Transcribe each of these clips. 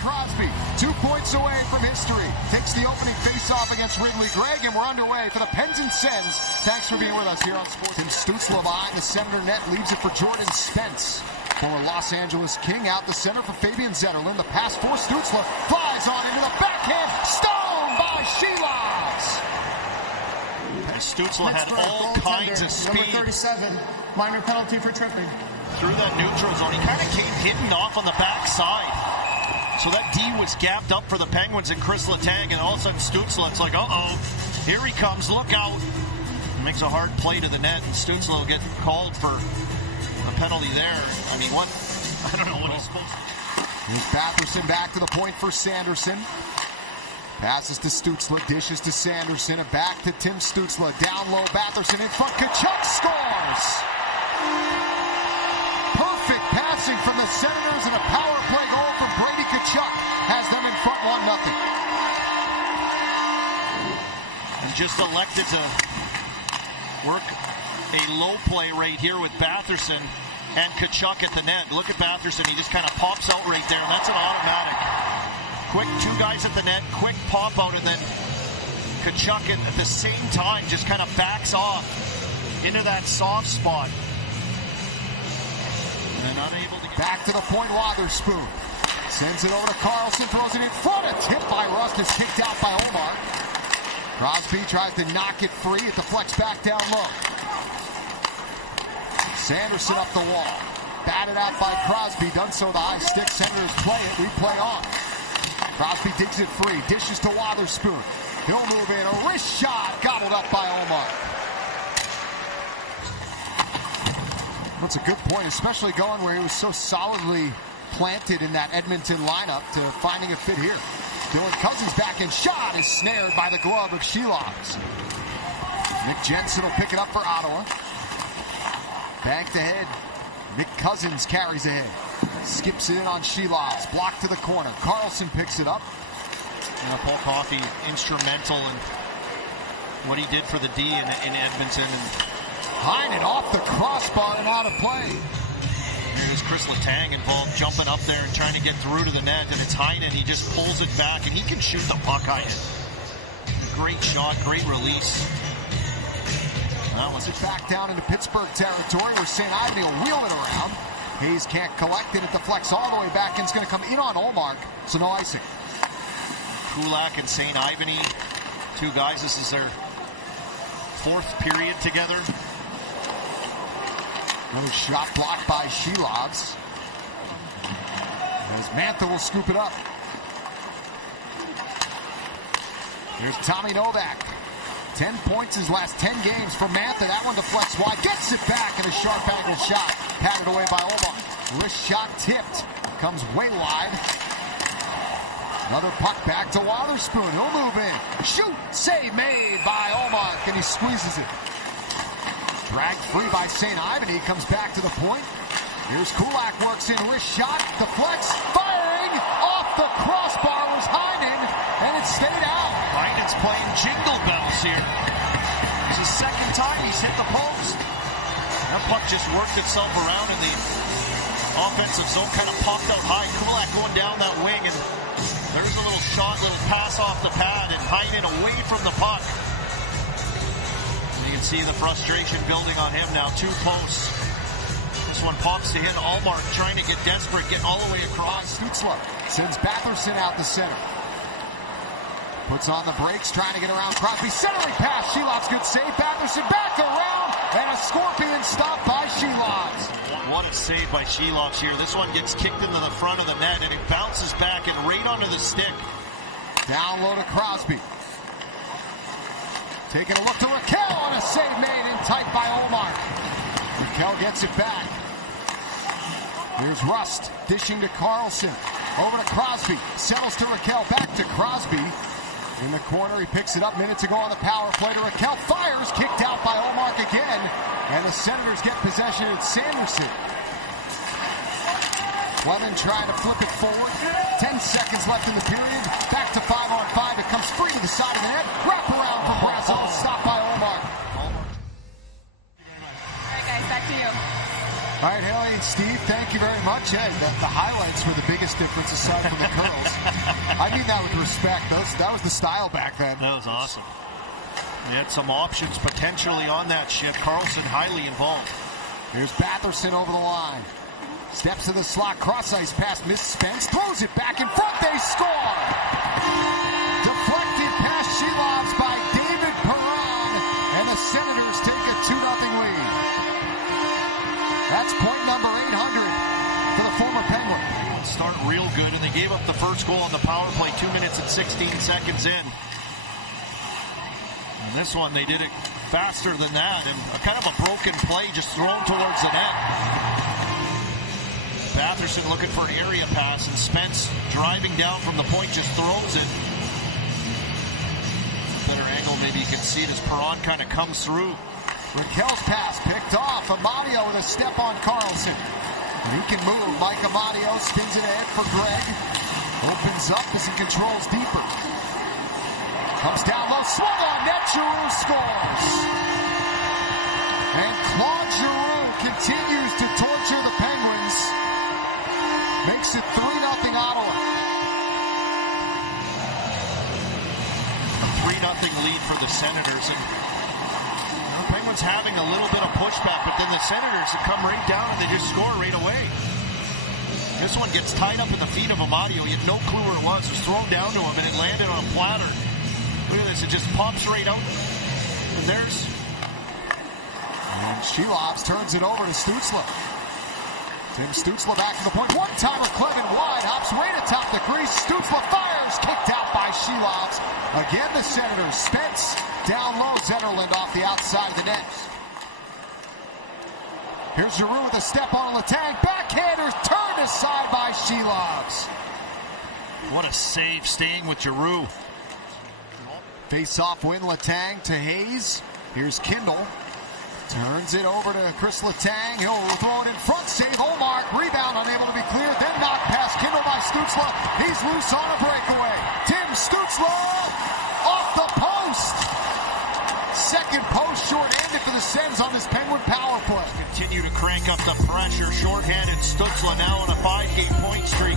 Crosby, 2 points away from history. Takes the opening faceoff against Ridley Gregg, and we're underway for the Pens and Sens. Thanks for being with us here on Sports. Tim Stützle behind the Senator net, leaves it for Jordan Spence. Former Los Angeles King out the center for Fabian Zetterlund. The pass for Stützle, flies on into the backhand, stoned by Shelots. Stützle had all kinds of speed. Number 37, minor penalty for tripping. Through that neutral zone, he kind of came hitting off on the backside. So that D was gapped up for the Penguins and Chris Letang, and all of a sudden Stützle, it's like, uh-oh, here he comes, look out. He makes a hard play to the net, and Stützle will get called for a penalty there. I mean, what? I don't know what he's supposed to do. Here's Batherson back to the point for Sanderson. Passes to Stützle, dishes to Sanderson, and back to Tim Stützle. Down low, Batherson in front, Tkachuk scores! Perfect passing from the Senators, and a power play goal from Brady Tkachuk has them in front 1-0. And just elected to work a low play right here with Batherson and Tkachuk at the net. Look at Batherson, he just kind of pops out right there, and that's an automatic. Quick, 2 guys at the net, quick pop out, and then Tkachuk at the same time just kind of backs off into that soft spot. And unable to get back to the point, Wotherspoon sends it over to Carlson, throws it in front. A tip by Rust is kicked out by Ullmark. Crosby tries to knock it free. It deflects back down low. Sanderson up the wall. Batted out by Crosby. Done so the high stick. Senators play it. Replay on. Crosby digs it free. Dishes to Wotherspoon. He'll move in. A wrist shot. Gobbled up by Ullmark. That's a good point, especially going where he was so solidly planted in that Edmonton lineup to finding a fit here. Dylan Cousins back and shot is snared by the glove of Shelots. Nick Jensen will pick it up for Ottawa. Banked ahead. Nick Cousins carries ahead. Skips it in on Shelots. Blocked to the corner. Carlson picks it up. Paul Coffey instrumental in what he did for the D in Edmonton. And Heinen off the crossbar and out of play. Here's Chris Letang involved, jumping up there and trying to get through to the net, and it's Heinen. He just pulls it back, and he can shoot the puck, Heinen. Great shot, great release. That was it back down into Pittsburgh territory where St. Ivany will wheel it around. Hayes can't collect it. It deflects all the way back, and it's going to come in on Ullmark, so no icing. Kulak and St. Ivany, 2 guys. This is their 4th period together. Another shot blocked by Shelots. As Mantha will scoop it up. Here's Tommy Novak. 10 points his last 10 games for Mantha. That one deflects wide. Gets it back, and a sharp angle shot. Patted away by Ullmark. Wrist shot tipped. Comes way wide. Another puck back to Wotherspoon. He'll move in. Shoot! Save made by Ullmark, and he squeezes it. Dragged free by St. Ivany. Comes back to the point. Here's Kulak, works in, wrist shot, deflects, firing off the crossbar was Heinen, and it stayed out. Heinen's playing jingle bells here. It's the 2nd time he's hit the post. That puck just worked itself around in the offensive zone, kind of popped out high. Kulak going down that wing, and there's a little shot, little pass off the pad, and Heinen away from the puck. You can see the frustration building on him now. 2 posts. This one pops to hit Ullmark, trying to get desperate, getting all the way across. Stützle sends Batherson out the center. Puts on the brakes, trying to get around Crosby. Centering pass. Shelots, good save. Batherson back around, and a scorpion stop by Shelots. What a save by Shelots here. This one gets kicked into the front of the net, and it bounces back and right onto the stick. Down low to Crosby. Taking a look to Raquel on a save made in tight by Ullmark. Raquel gets it back. Here's Rust dishing to Carlson. Over to Crosby. Settles to Raquel. Back to Crosby. In the corner, he picks it up. Minute to go on the power play to Raquel. Fires. Kicked out by Ullmark again. And the Senators get possession at Sanderson. Clement trying to flip it forward. 10 seconds left in the period. Back to 5-on-5. It comes free to the side of the net. Wrap around for Brasso. Stopped by Ullmark. All right, guys, back to you. All right, Haley and Steve, thank you very much. Yeah, the highlights were the biggest difference aside from the curls. I mean that with respect. That was the style back then. That was awesome. They had some options potentially on that ship. Carlson highly involved. Here's Batherson over the line. Steps to the slot, cross-ice pass, missed Spence, throws it back in front, they score! Deflected past Shelovs by David Perron, and the Senators take a 2-0 lead. That's point number 800 for the former Penguin. Start real good, and they gave up the first goal on the power play 2 minutes and 16 seconds in. And this one, they did it faster than that, and kind of a broken play just thrown towards the net. Batherson looking for an area pass, and Spence driving down from the point just throws it. Better angle, maybe you can see it as Perron kind of comes through. Raquel's pass picked off. Amadio with a step on Carlson. And he can move. Mike Amadio spins it ahead for Greg. Opens up as he controls deeper. Comes down low, swung on net, Giroux scores. And Claude Giroux continues to torture the Penguins. Makes it 3-0 Ottawa. A 3-0 lead for the Senators. And the Penguins having a little bit of pushback, but then the Senators have come right down and they just score right away. This one gets tied up in the feet of Amadio. He had no clue where it was. It was thrown down to him and it landed on a platter. Look at this, it just pops right out. And there's... And Shelovs turns it over to Stützle. Tim Stützle back to the point. One-timer, Clevin wide, hops way to top the crease. Stützle fires, kicked out by Shelovs. Again, the Senators. Spence down low. Zetterlund off the outside of the net. Here's Giroux with a step on Letang. Backhander turned aside by Shelovs. What a save, staying with Giroux. Face-off win, Letang to Hayes. Here's Kindle. Turns it over to Chris Letang. He'll throw it in front. Save Ullmark. Rebound unable to be cleared. Then knocked past Kindle by Stützle. He's loose on a breakaway. Tim Stützle off the post. Second post short-handed for the Sens on this Penguin power play. Continue to crank up the pressure. Short-handed Stützle now on a 5-game point streak.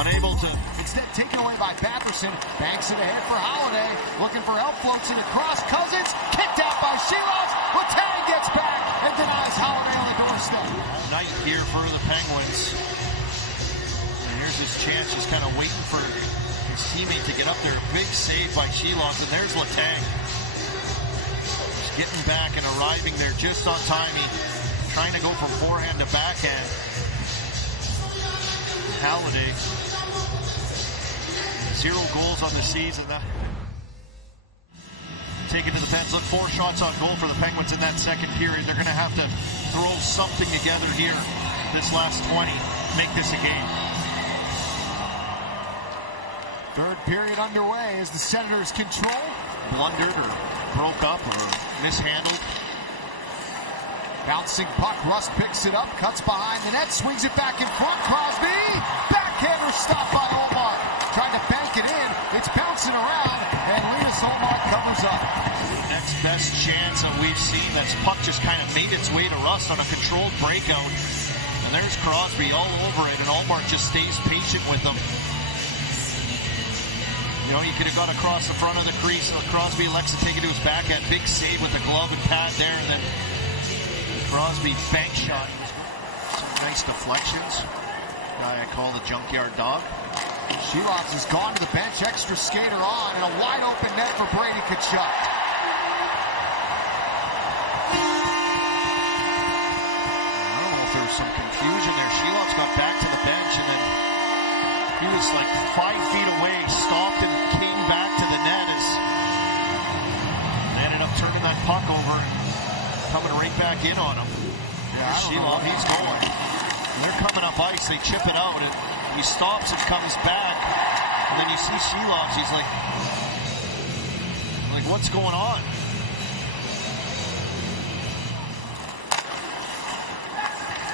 Unable to... Instead taken away by Batherson. Banks it ahead for Holiday. Looking for help. Floats it across. Cousins. Kicked out by Shelovs. Letang gets back and denies Holiday on the doorstep. Night here for the Penguins. And here's his chance. Just kind of waiting for his teammate to get up there. A big save by Shelovs. And there's Letang. Just getting back and arriving there just on time. He trying to go from forehand to backhand. Holiday. 0 goals on the season. Take it to the Pens. Look, 4 shots on goal for the Penguins in that second period. They're going to have to throw something together here this last 20. Make this a game. Third period underway as the Senators control. Blundered or broke up or mishandled. Bouncing puck. Rust picks it up. Cuts behind the net. Swings it back in front. Crosby. Backhander stopped by Ullmark. Trying to bank it in. It's bouncing around. And Linus Ullmark covers up. Next best chance that we've seen. That puck just kind of made its way to Rust on a controlled breakout. And there's Crosby all over it. And Ullmark just stays patient with him. You know, he could have gone across the front of the crease. Crosby elects to take it to his backhand. Big save with the glove and pad there. And then Crosby bank shot. Some nice deflections. Guy I call the junkyard dog. Shelovs has gone to the bench. Extra skater on. And a wide open net for Brady Tkachuk. I don't know if there was some confusion there. Shelovs got back to the bench and then he was like 5 feet away. Stopped and came back to the net as they ended up turning that puck over and coming right back in on him. Yeah, Shelovs, he's going. They're coming up ice. They chip it out. And he stops and comes back. And then you see Shelovs. He's like, what's going on?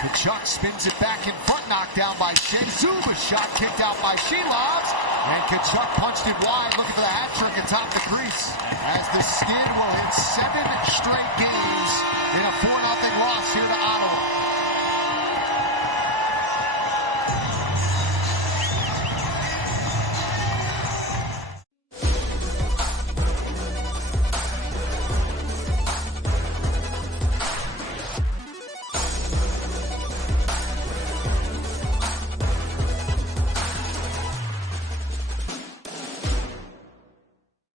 Tkachuk spins it back in front, knocked down by Shea. Zuba's shot kicked out by Shelovs. And Tkachuk punched it wide, looking for the hat trick atop the crease. As the Skid will hit 7 straight games in a 4-0 loss here to Ottawa.